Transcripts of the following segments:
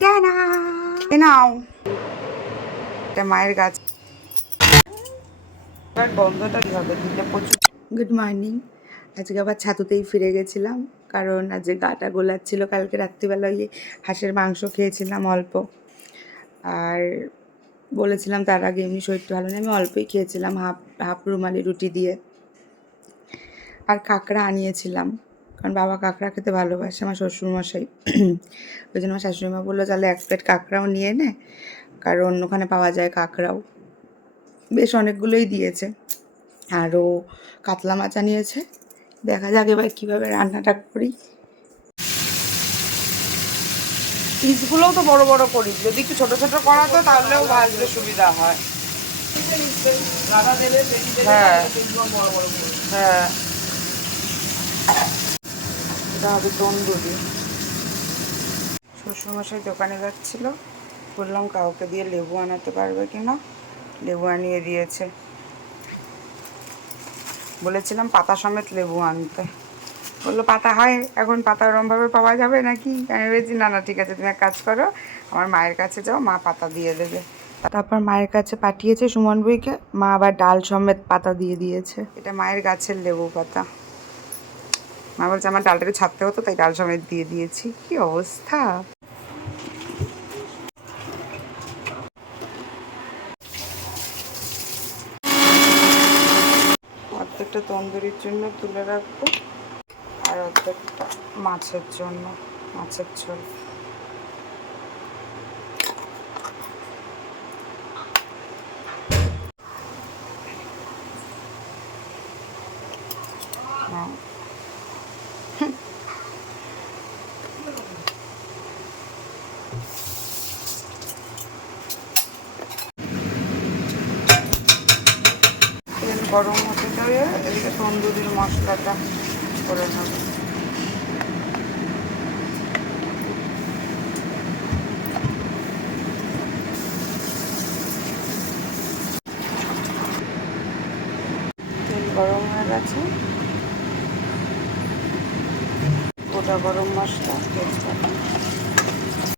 টানা এ নাও, এটা মায়ের গাছ। এবার গন্ধটা কীভাবে দিলে প্রচুর। Good morning. আজকে আবার ছাতুতেই ফিরে গেছিলাম, কারণ আজকে গাটা গোলাচ্ছিল। কালকে রাত্রিবেলা ওই হাঁসের মাংস খেয়েছিলাম অল্প, আর বলেছিলাম তার আগে এমনি শরীরটা ভালো নেই, আমি অল্পই খেয়েছিলাম, হাফ হাফ রুমালি রুটি দিয়ে। আর কাঁকড়া আনিয়েছিলাম, কারণ বাবা কাঁকড়া খেতে ভালোবাসে, আমার শ্বশুরমশাই। ওই জন্য আমার শাশুড়িমা বললো তাহলে এক প্লেট কাঁকড়াও নিয়ে নে, কারণ ওখানে পাওয়া যায় কাঁকড়াও। বেশ অনেকগুলোই দিয়েছে। আরও কাতলা মাছ আনিয়েছে। দেখা যাক এবার কীভাবে রান্নাটা করি। পিসগুলোও তো বড় বড় করি, যদি একটু ছোটো ছোটো করা তো তাহলেও ভাজতে সুবিধা হয়। হ্যাঁ হ্যাঁ, এটা হবে তন্দুরি। শ্বশুরমশাই দোকানে যাচ্ছিল, বললাম কাউকে দিয়ে লেবু আনাতে পারবে কিনা, লেবু আনিয়ে দিয়েছে। বলেছিলাম পাতা সমেত লেবু আনতে, বললো পাতা হয় এখন, পাতা ওরমভাবে পাওয়া যাবে নাকি। আমি বলেছি না না ঠিক আছে, তুমি এক কাজ করো, আমার মায়ের কাছে যাও, মা পাতা দিয়ে দেবে। তারপর মায়ের কাছে পাঠিয়েছে সুমন বইকে, মা আবার ডাল সমেত পাতা দিয়ে দিয়েছে। এটা মায়ের গাছের লেবু পাতা। মা বলছে আমার ডালটাকে ছাড়তে হতো, তাই ডাল সমেত দিয়ে দিয়েছি। কি অবস্থা! অর্ধেকটা তন্দুরির জন্য তুলে রাখবো, আর অর্ধেকটা মাছের জন্য, মাছের ঝোল। তেল গরম হতে দিয়ে এদিকে তন্দুরির মশলাটা করে নেব। তেল গরম হয়ে গেছে, গোটা গরম মশলা, তেজপাতা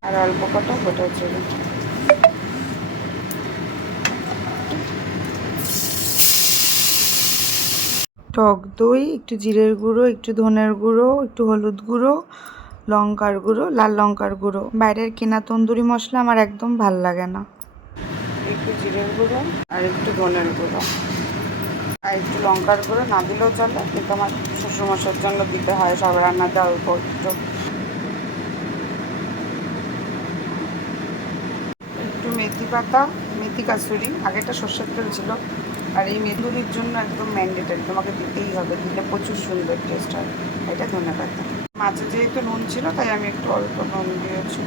আর অল্প কটা গোটা জিরে। টক দই, একটু জিরের গুঁড়ো, একটু ধনের গুঁড়ো, একটু হলুদ গুঁড়ো, লঙ্কার গুঁড়ো, লাল লঙ্কার গুঁড়ো। বাইরের কেনা তন্দুরি মশলা আমার একদম ভাল লাগে না। একটু জিরের গুঁড়ো আর একটু ধনের গুঁড়ো আর একটু লঙ্কার গুঁড়ো না দিলেও চলে, কিন্তু আমার শ্বশুরমশাইয়ের জন্য দিতে হয় সব রান্নাতে অল্প একটু। একটু মেথি পাতা, মেথি কাসুরি, আগেটা সর্ষের তেল ছিল, আর এই মেথুরির জন্য একদম ম্যান্ডেটারি, তোমাকে দিতেই হবে, দিলে প্রচুর সুন্দর টেস্ট হয়। এটা ধন্যবাদ। মাছে যেহেতু নুন ছিল তাই আমি একটু অল্প নুন দিয়েছি।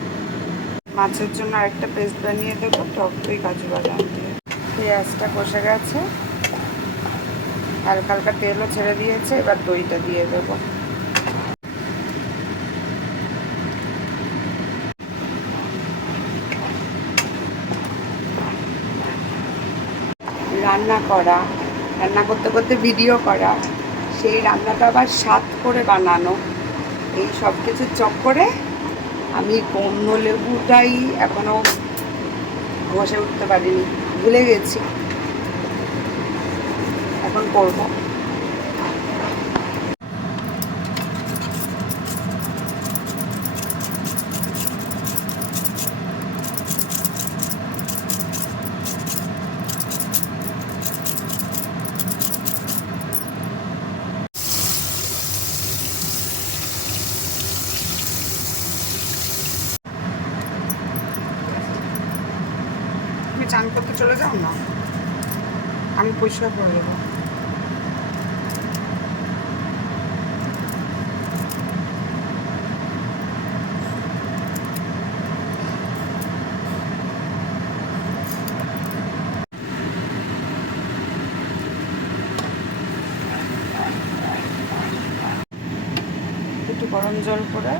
মাছের জন্য আরেকটা পেস্ট বানিয়ে দেবো, টক দই কাজু বাদাম দিয়ে। পেঁয়াজটা কষে গেছে, হালকা হালকা তেলও ছেড়ে দিয়েছে, এবার দইটা দিয়ে দেবো। রান্না করতে করতে ভিডিও করা, সেই রান্নাটা আবার স্বাদ করে বানানো, এই সব কিছুর চক্করে আমি গন্ধ লেবুটাই এখনও ঘষে উঠতে পারিনি, ভুলে গেছি, এখন করবো। তুমি চান করতে চলে যাও না, আমি পরিষ্কার করে দেবো। একটু গরম জল করে,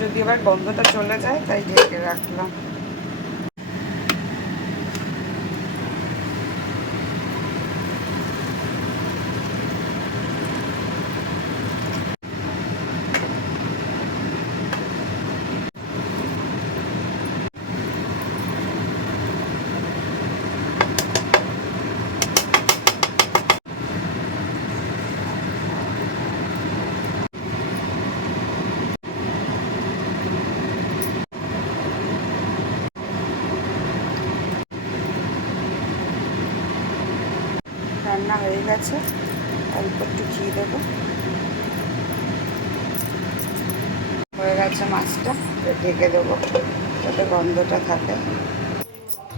যদি এবার গন্ধটা চলে যায় তাই ঢেকে রাখলাম। রান্না হয়ে গেছে, অল্প একটু ঘি দেবো। হয়ে গেছে মাছটা, ঢেকে দেবো যাতে গন্ধটা থাকে।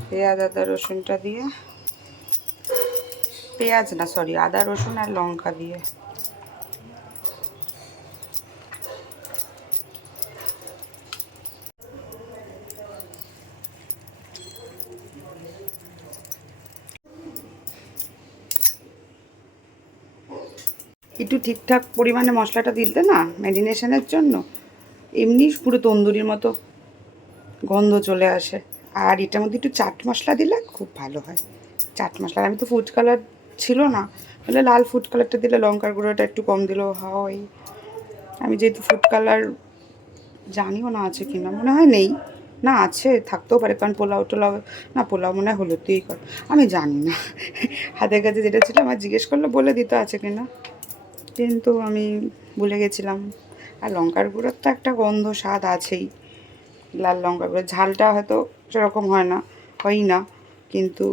পেঁয়াজ আদা রসুনটা দিয়ে, পেঁয়াজ না সরি আদা রসুন আর লঙ্কা দিয়ে একটু ঠিকঠাক পরিমাণে মশলাটা দিতে না ম্যারিনেশনের জন্য এমনি পুরো তন্দুরির মতো গন্ধ চলে আসে। আর এটার মধ্যে একটু চাট মশলা দিলে খুব ভালো হয়। চাট মশলা, আমি তো ফুড কালার ছিল না, বলে লাল ফুড কালারটা দিলে লঙ্কার গুঁড়োটা একটু কম দিলেও হয়। আমি যেহেতু ফুড কালার জানিও না আছে কিনা, মনে হয় নেই, না আছে থাকতেও পারে, কারণ পোলাও টোলাও না, পোলাও মনে হয় হলুদ দিয়েই করে, আমি জানি না। হাতের কাছে যেটা ছিল আমার জিজ্ঞেস করলে বলে দিত আছে কিনা, কিন্তু আমি ভুলে গেছিলাম। আর লঙ্কার গুঁড়োর তো একটা গন্ধ স্বাদ আছেই, লাল লঙ্কার গুঁড়ো, ঝালটা হয়তো সেরকম হয় না, হয়ই না, কিন্তু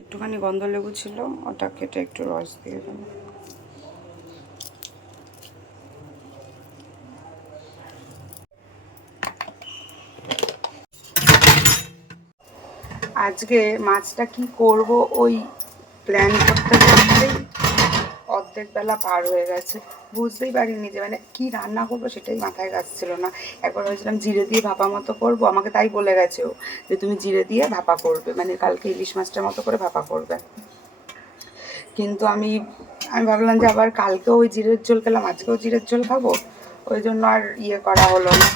একটুখানি গন্ধ লেবু ছিল, ওটা কেটে একটু রস দিয়ে দেবো। আজকে মাছটা কি করব ওই প্ল্যান করতে করতেই অর্ধেক বেলা পার হয়ে গেছে, বুঝতেই পারিনি যে মানে কী রান্না করবো সেটাই মাথায় আসছিল না। একবার ভেবেছিলাম জিরে দিয়ে ভাপা মতো করবো, আমাকে তাই বলে গেছে ও যে তুমি জিরে দিয়ে ভাপা করবে, মানে কালকে ইলিশ মাছটার মতো করে ভাপা করবে। কিন্তু আমি আমি ভাবলাম যে আবার কালকেও ওই জিরের ঝোল খেলাম, আজকেও জিরের ঝোল খাবো, ওই জন্য আর করা হলো না।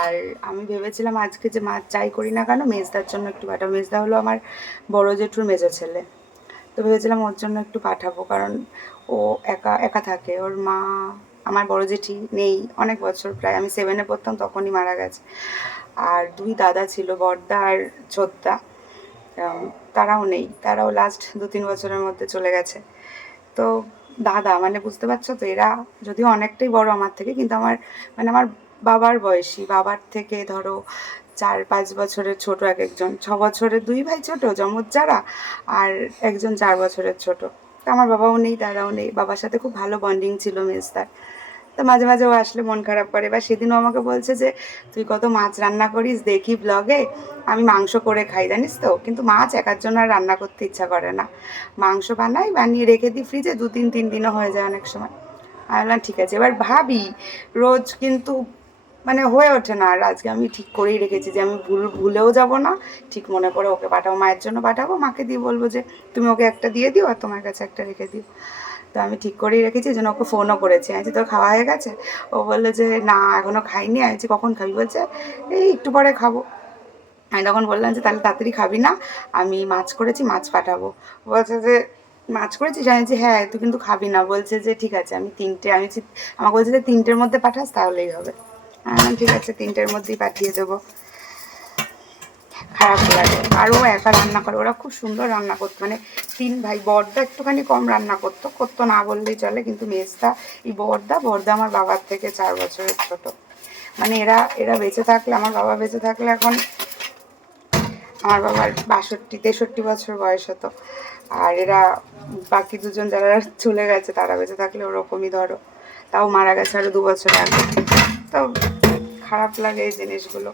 আর আমি ভেবেছিলাম আজকে যে মাছ যাই করি না কেন মেজদার জন্য একটু পাঠাবো, মেজদা হলো আমার বড় জেঠুর মেজো ছেলে, তো ভেবেছিলাম ওর জন্য একটু পাঠাবো, কারণ ও একা একা থাকে, ওর মা, আমার বড় জেঠি নেই অনেক বছর, প্রায় আমি 7-এ পড়তাম তখনই মারা গেছে। আর 2 দাদা ছিল, বড়দা আর ছোটদা, তারাও নেই, তারাও লাস্ট 2-3 বছরের মধ্যে চলে গেছে। তো দাদা মানে বুঝতে পারছো তো, এরা যদিও অনেকটাই বড় আমার থেকে, কিন্তু আমার মানে আমার বাবার বয়সী, বাবার থেকে ধরো 4-5 বছরের ছোট, এক একজন 6 বছরের 2 ভাই ছোট জমজ যারা, আর একজন 4 বছরের ছোট। তো আমার বাবাও নেই, তারাও নেই, বাবার সাথে খুব ভালো বন্ডিং ছিল মেজদার। তো মাঝে মাঝে ও আসলে মন খারাপ করে, বা সেদিনও আমাকে বলছে যে তুই কত মাছ রান্না করিস দেখি ব্লগে, আমি মাংস করে খাই জানিস তো, কিন্তু মাছ একার জন্য আর রান্না করতে ইচ্ছা করে না, মাংস বানাই, বানিয়ে রেখে দিই ফ্রিজে, 2-3 দিনও হয়ে যায় অনেক সময়। আমি বললাম ঠিক আছে, এবার ভাবি রোজ কিন্তু মানে হয়ে ওঠে না। আর আজকে আমি ঠিক করেই রেখেছি যে আমি ভুলেও যাব না, ঠিক মনে করে ওকে পাঠাবো, মায়ের জন্য পাঠাবো, মাকে দিয়ে বলবো যে তুমি ওকে একটা দিয়ে দিও আর তোমার কাছে একটা রেখে দিও। তো আমি ঠিক করেই রেখেছি, এই জন্য ওকে ফোনও করেছি, আমি তোর খাওয়া হয়ে গেছে, ও বললো যে না এখনও খাইনি, আমি কখন খাবি, বলছে এই একটু পরে খাবো। আমি তখন বললাম যে তাহলে তাড়াতাড়ি খাবি না, আমি মাছ করেছি মাছ পাঠাবো। বলছে যে মাছ করেছিস, আমি বলছি হ্যাঁ, তুই কিন্তু খাবি না, বলছে যে ঠিক আছে আমি 3টে, আমি আমাকে বলছে যে 3টের মধ্যে পাঠাস তাহলেই হবে। আমি ঠিক আছে 3টের মধ্যেই পাঠিয়ে দেবো। খারাপ লাগে, আর ও একা রান্না করে, ওরা খুব সুন্দর রান্না করতো, মানে 3 ভাই, বড়দা একটুখানি কম রান্না করতো, করতো না বললেই চলে, কিন্তু মেজদা, এই বড়দা আমার বাবার থেকে 4 বছরের ছোট, মানে এরা এরা বেঁচে থাকলে, আমার বাবা বেঁচে থাকলে এখন আমার বাবার 62-63 বছর বয়স হতো, আর এরা বাকি দুজন যারা চলে গেছে তারা বেঁচে থাকলে ওরকমই ধরো, তাও মারা গেছে আরও 2 বছর আগে। তো খারাপ লাগে এই জিনিসগুলো,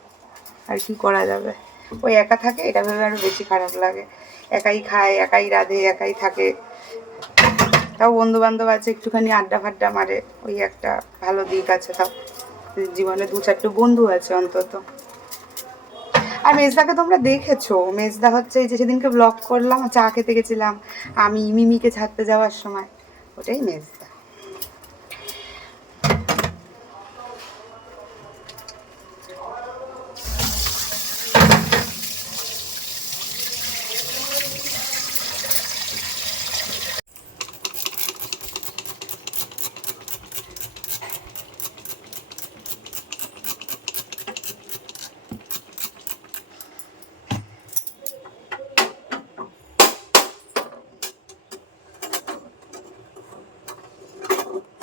আর কি করা যাবে, ওই একা থাকে, এটা ভেবে আরও বেশি খারাপ লাগে, একাই খায়, একাই রাঁধে, একাই থাকে, তাও বন্ধু বান্ধব আছে, একটুখানি আড্ডা ফাড্ডা মারে, ওই একটা ভালো দিক আছে, তাও জীবনে 2-4টে বন্ধু আছে অন্তত। আর মেজদাকে তোমরা দেখেছো, মেজদা হচ্ছে এই যে সেদিনকে ব্লগ করলাম, চা খেতে গেছিলাম আমি মিমিকে ছাড়তে যাওয়ার সময়, ওটাই মেজদা।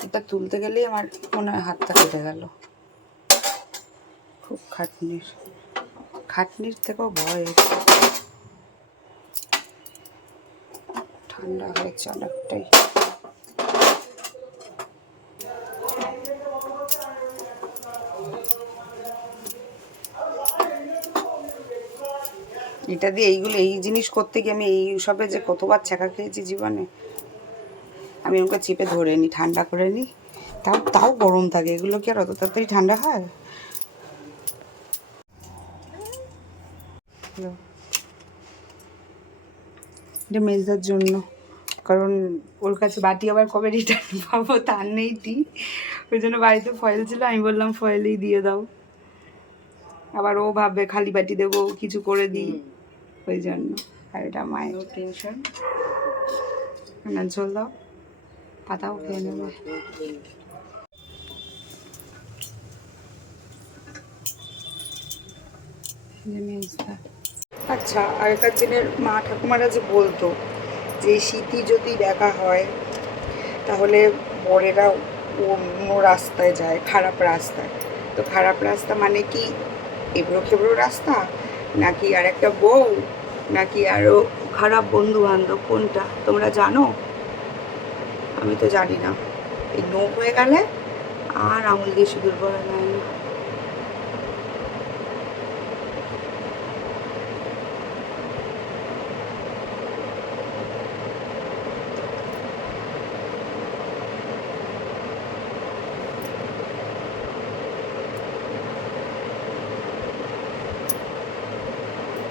এটা তুলতে গেলেই আমার মনে হয় হাতটা কেটে গেল, খুব খাটনির থেকেও ভয়। ঠান্ডা হয়েছে অনেকটাই। এটা দিয়ে এই জিনিস করতে গিয়ে আমি এই সবে যে কতবার ছ্যাঁকা খেয়েছি জীবনে। আমি ওকে চেপে ধরে নিই, ঠান্ডা করে নিই, তাও তাও গরম থাকে। এগুলো কি আর অত তাড়াতাড়ি ঠান্ডা হয়? এটা মেজদার জন্য, কারণ ওর কাছে বাটি আবার কবে রিটার্ন পাবো তার নেই ঠিক। ওই জন্য বাড়িতে ফয়েল ছিল, আমি বললাম ফয়েলই দিয়ে দাও। আবার ও ভাববে খালি বাটি দেবো, কিছু করে দিই, ওই জন্য। আর এটা মায়ের টেনশন না। ঝোল দাও, পাতাও খেয়ে নেবে। আচ্ছা, আগেকার দিনের মা ঠাকুমারা যে বলতো যে স্মৃতি যদি দেখা হয় তাহলে বরেরা অন্য রাস্তায় যায়, খারাপ রাস্তায়। তো খারাপ রাস্তা মানে কি এবড়ো খেবড়ো রাস্তা, নাকি আর একটা বউ, নাকি আরও খারাপ বন্ধু বান্ধব, কোনটা তোমরা জানো? আমি তো জানি না। এই নো হয়ে গেলে আর আঙুল দিয়ে সিঁদুর পরা যায় না।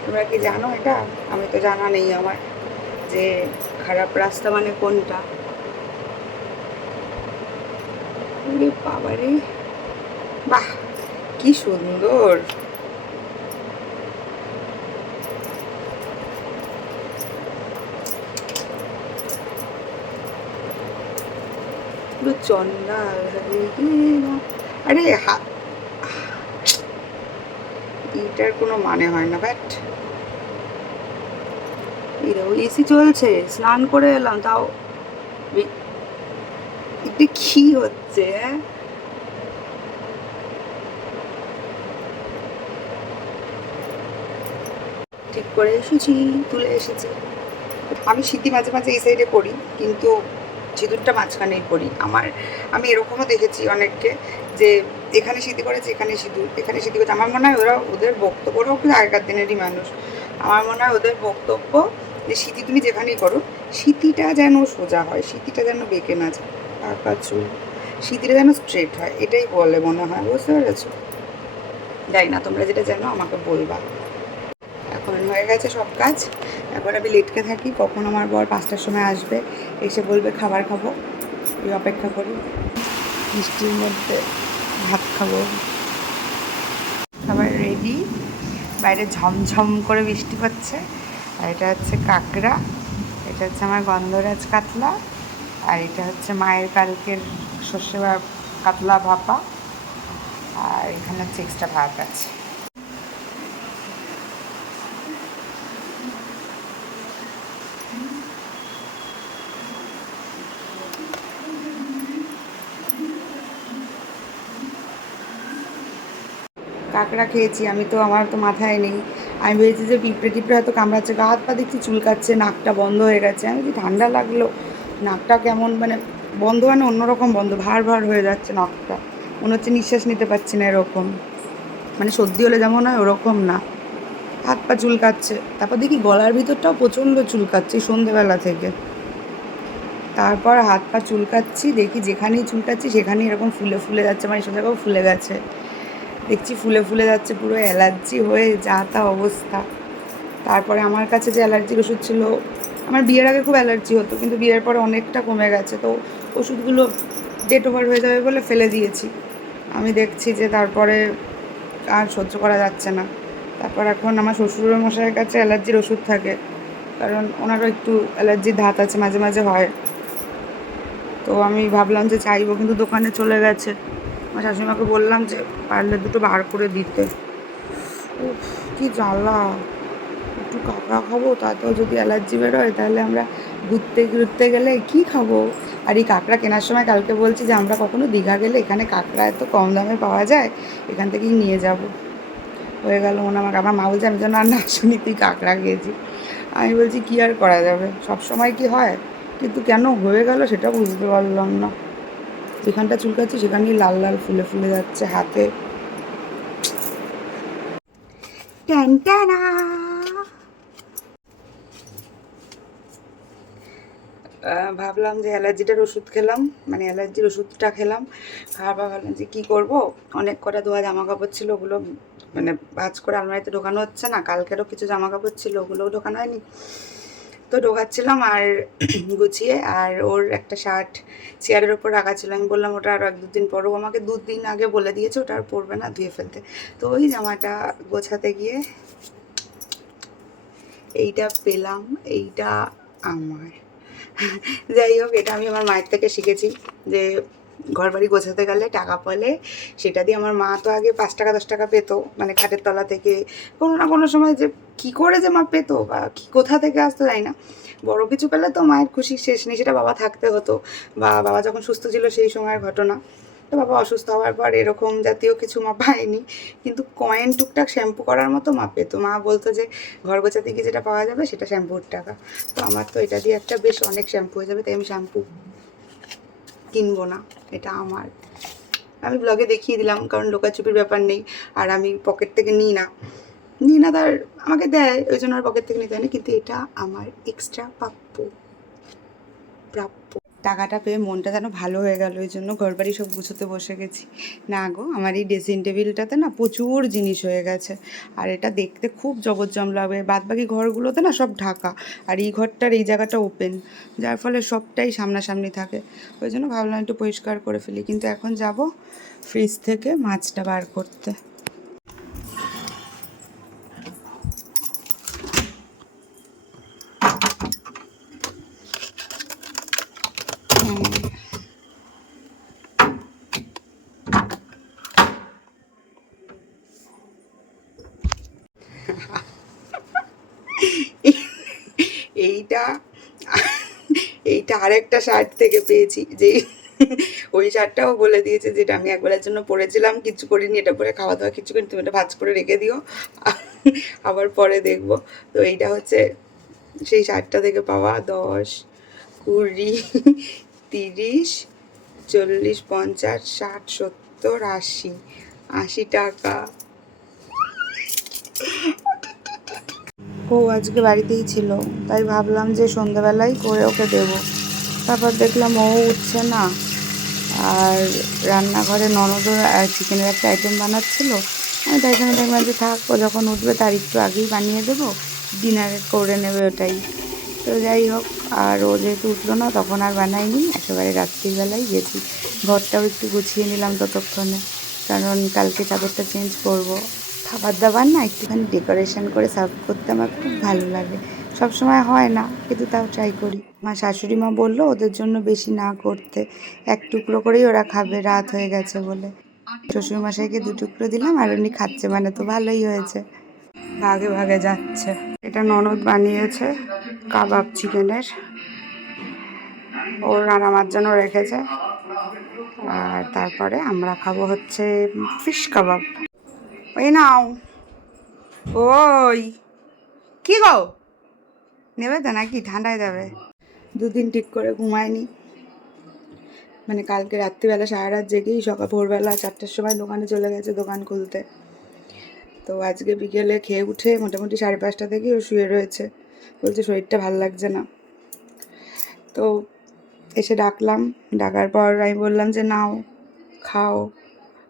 তোমরা কি জানো এটা? আমি তো জানা নেই আমার, যে খারাপ রাস্তা মানে কোনটা। বাবারে, বাহ কি সুন্দর! পুরো চন্ডাল। আরে এটার কোনো মানে হয় না, ব্যাট। এসি চলছে, স্নান করে এলাম, তাও এটা কি হচ্ছে? ঠিক করে এসেছি, তুলে এসেছি। আমি সিঁথি মাঝে মাঝে এই সাইডে করি, কিন্তু সিঁদুরটা মাঝখানেই করি। আমি এরকমও দেখেছি অনেককে, যে এখানে সিঁথি করেছে, এখানে সিঁদুর, এখানে সিঁথি করেছে। আমার মনে হয় ওদের বক্তব্য, ওরাও কিন্তু আগেকার দিনেরই মানুষ। আমার মনে হয় ওদের বক্তব্য যে সিঁথি তুমি যেখানেই করো, সিঁথিটা যেন সোজা হয়, সিঁথিটা যেন বেঁকে না যায়, পাকা চুল, সিঁথিটা যেন স্ট্রেট হয়, এটাই বলে মনে হয়। বুঝতে পেরেছো? যাই না, তোমরা যেটা জানো আমাকে বলবা। এখন হয়ে গেছে সব কাজ। এখন আমি লেটকে থাকি, কখন আমার বর 5টার সময় আসবে, এসে বলবে খাবার খাবো, এই অপেক্ষা করি। বৃষ্টির মধ্যে ভাত খাবো। খাবার রেডি, বাইরে ঝমঝম করে বৃষ্টি পড়ছে। আর এটা হচ্ছে কাঁকড়া, এটা হচ্ছে আমার গন্ধরাজ কাতলা, আর এটা হচ্ছে মায়ের কালকের সর্ষে কাতলা ভাপা, আর এখানে হচ্ছে এক্সট্রা ভাত আছে। কাঁকড়া খেয়েছি আমি, তো আমার তো মাথায় নেই। আমি ভেবেছি যে পিঁপড়ে টিপড়ে হয়তো কামড়াচ্ছে, গা হাত পা দেখছি চুলকাচ্ছে, নাকটা বন্ধ হয়ে গেছে। আমি যদি ঠান্ডা লাগলো, নাকটা কেমন মানে বন্ধ, মানে অন্যরকম বন্ধ, ভার ভার হয়ে যাচ্ছে নাকটা, মনে হচ্ছে নিঃশ্বাস নিতে পারছি না এরকম। মানে সর্দি হলে যেমন হয় ওরকম না, হাত পা চুলকাচ্ছে। তারপর দেখি গলার ভিতরটাও প্রচণ্ড চুলকাচ্ছে সন্ধেবেলা থেকে। তারপর হাত পা চুলকাচ্ছি, দেখি যেখানেই চুলকাচ্ছি সেখানেই এরকম ফুলে ফুলে যাচ্ছে, মানে এসব জায়গাও ফুলে গেছে, দেখছি ফুলে ফুলে যাচ্ছে, পুরো অ্যালার্জি হয়ে যা তা অবস্থা। তারপরে আমার কাছে যে অ্যালার্জির ওষুধ ছিল, আমার বিয়ের আগে খুব অ্যালার্জি হতো, কিন্তু বিয়ের পরে অনেকটা কমে গেছে, তো ওষুধগুলো ডেট ওভার হয়ে যাবে বলে ফেলে দিয়েছি। আমি দেখছি যে তারপরে আর সহ্য করা যাচ্ছে না। তারপর এখন আমার শ্বশুরের মশাইয়ের কাছে অ্যালার্জির ওষুধ থাকে, কারণ ওনারও একটু অ্যালার্জির ধাত আছে, মাঝে মাঝে হয়। তো আমি ভাবলাম যে চাইবো, কিন্তু দোকানে চলে গেছে। আমার শাশুড়িমাকে বললাম যে পারলে দুটো বার করে দিতে। উফ কী জ্বালা! একটু কাঁকড়া খাবো, তাতেও যদি অ্যালার্জি বেরোয়, তাহলে আমরা ঘুরতে ঘুরতে গেলে কী খাবো? আর এই কাঁকড়া কেনার সময় কালকে বলছি যে আমরা কখনো দীঘা গেলে এখানে কাঁকড়া এত কম দামে পাওয়া যায়, এখান থেকেই নিয়ে যাব। হয়ে গেল মনে, আমার মা বলছে আমি যেন আর না শুনি তুই কাঁকড়া খেয়েছি। আমি বলছি কী আর করা যাবে, সব সময় কি হয়, কিন্তু কেন হয়ে গেল সেটা বুঝতে পারলাম না। যেখানটা চুলকাচ্ছে সেখানেই লাল লাল ফুলে ফুলে যাচ্ছে হাতে। ভাবলাম যে অ্যালার্জিটার ওষুধ খেলাম, মানে অ্যালার্জির ওষুধটা খেলাম, খাওয়ার পর ভাবলাম যে কী করবো, অনেক কটা ধোয়া জামা কাপড় ছিল, ওগুলো মানে ভাঁজ করে আলমারিতে ঢোকানো হচ্ছে না, কালকেরও কিছু জামা কাপড় ছিল ওগুলোও ঢোকানো হয়নি, তো ঢোকাচ্ছিলাম আর গুছিয়ে। আর ওর একটা শার্ট চেয়ারের ওপর রাখা ছিল, আমি বললাম ওটা আরও 1-2 দিন পরও, আমাকে 2 দিন আগে বলে দিয়েছে ওটা আর পরবে না, ধুয়ে ফেলতে। তো ওই জামাটা গোছাতে গিয়ে এইটা পেলাম, এইটা আমার। যাই হোক, এটা আমি আমার মায়ের থেকে শিখেছি যে ঘর বাড়ি গোছাতে গেলে টাকা পেলে সেটা দিয়ে, আমার মা তো আগে 5 টাকা 10 টাকা পেতো, মানে খাটের তলা থেকে কোনো না কোনো সময়, যে কী করে যে মা পেতো বা কী কোথা থেকে আসতো জানি না, বড় কিছু পেলে তো মায়ের খুশি শেষ নেই, সেটা বাবা থাকতে হতো বা বাবা যখন সুস্থ ছিল সেই সময়ের ঘটনা। তো বাবা অসুস্থ হওয়ার পর এরকম জাতীয় কিছু মা পায়নি, কিন্তু কয়েন টুকটাক শ্যাম্পু করার মতো মা পেতো। মা বলতো যে ঘর গোছাতে গিয়ে যেটা পাওয়া যাবে সেটা শ্যাম্পুর টাকা। তো আমার তো এটা দিয়ে একটা বেশ অনেক শ্যাম্পু হয়ে যাবে, তাই আমি শ্যাম্পু কিনবো না, এটা আমার। আমি ব্লগে দেখিয়ে দিলাম, কারণ লোকাচুপির ব্যাপার নেই, আর আমি পকেট থেকে নিই না, তার আমাকে দেয়, ওই জন্য আর পকেট থেকে নিতে হয় না, কিন্তু এটা আমার এক্সট্রা প্রাপ্য। টাকাটা পেয়ে মনটা যেন ভালো হয়ে গেল, ওই জন্য ঘরবাড়ি সব গুছোতে বসে গেছি। না গো, আমার এই ড্রেসিং টেবিলটাতে না প্রচুর জিনিস হয়ে গেছে, আর এটা দেখতে খুব জবরজম লাগবে। বাদবাকি ঘরগুলোতে না সব ঢাকা, আর এই ঘরটার এই জায়গাটা ওপেন, যার ফলে সবটাই সামনাসামনি থাকে। ওই জন্য ভাবলাম একটু পরিষ্কার করে ফেলি, কিন্তু এখন যাব ফ্রিজ থেকে মাছটা বার করতে। এইটা এইটা আরেকটা শার্ট থেকে পেয়েছি, যে ওই শার্টটাও বলে দিয়েছে যেটা আমি একবেলার জন্য পরেছিলাম, কিছু করিনি, এটা পরে খাওয়া দাওয়া কিছু করিনি, তুমি এটা ভাজ করে রেখে দিও, আবার পরে দেখবো। তো এইটা হচ্ছে সেই শার্টটা থেকে পাওয়া 10, 20, 30, 40, 50, 60, 70, 80, 80 টাকা। ও আজকে বাড়িতেই ছিল, তাই ভাবলাম যে সন্ধ্যাবেলায় করে ওকে দেবো। তারপর দেখলাম ও উঠছে না, আর রান্নাঘরে ননদও চিকেনের একটা আইটেম বানাচ্ছিল, আমি তাই জন্য দেখলাম যে থাক, ও যখন উঠবে তার একটু আগেই বানিয়ে দেবো, ডিনারে করে নেবে ওটাই। তো যাই হোক, আর ও যেহেতু উঠলো না তখন আর বানাইনি, একেবারে রাত্রিবেলায় গেছি। ঘরটাও একটু গুছিয়ে নিলাম ততক্ষণে, কারণ কালকে চাদরটা চেঞ্জ করব। খাবার দাবার না একটুখানি ডেকোরেশন করে সার্ভ করতে আমার খুব ভালো লাগে, সব সময় হয় না, কিন্তু তাও ট্রাই করি। আমার শাশুড়ি মা বললো ওদের জন্য বেশি না করতে, 1 টুকরো করেই ওরা খাবে, রাত হয়ে গেছে বলে। শ্বশুরমশাইকে 2 টুকরো দিলাম, আর উনি খাচ্ছে, মানে তো ভালোই হয়েছে, ভাগে ভাগে যাচ্ছে। এটা ননদ বানিয়েছে কাবাব চিকেনের, ওর আর আমার জন্য রেখেছে, আর তারপরে আমরা খাবো হচ্ছে ফিশ কাবাব। ওই নাও, ওই কী গো, নেবে তো নাকি, ঠান্ডায় যাবে। 2 দিন ঠিক করে ঘুমায়নি, মানে কালকে রাত্রিবেলা সারা রাত জেগেই সকাল ভোরবেলা 4টার সময় দোকানে চলে গেছে দোকান খুলতে। তো আজকে বিকেলে খেয়ে উঠে মোটামুটি 5:30 থেকেই ও শুয়ে রয়েছে, বলছে শরীরটা ভালো লাগছে না। তো এসে ডাকলাম, ডাকার পর আমি বললাম যে নাও খাও,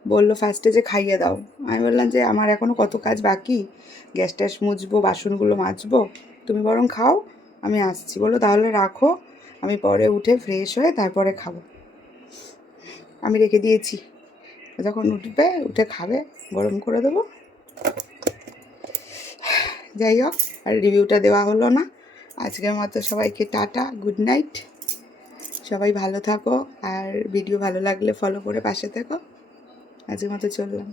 বললো ফার্স্টে যে খাইয়ে দাও। আমি বললাম যে আমার এখনও কত কাজ বাকি, গ্যাস ট্যাস মুছবো, বাসনগুলো মাজবো, তুমি বরং খাও, আমি আসছি। বললো তাহলে রাখো, আমি পরে উঠে ফ্রেশ হয়ে তারপরে খাবো। আমি রেখে দিয়েছি, যখন উঠবে উঠে খাবে, গরম করে দেবো। যাই হোক, আর রিভিউটা দেওয়া হলো না। আজকের মতো সবাইকে টাটা, গুড নাইট, সবাই ভালো থাকো, আর ভিডিও ভালো লাগলে ফলো করে পাশে থেকো। আজকের মতো চললাম।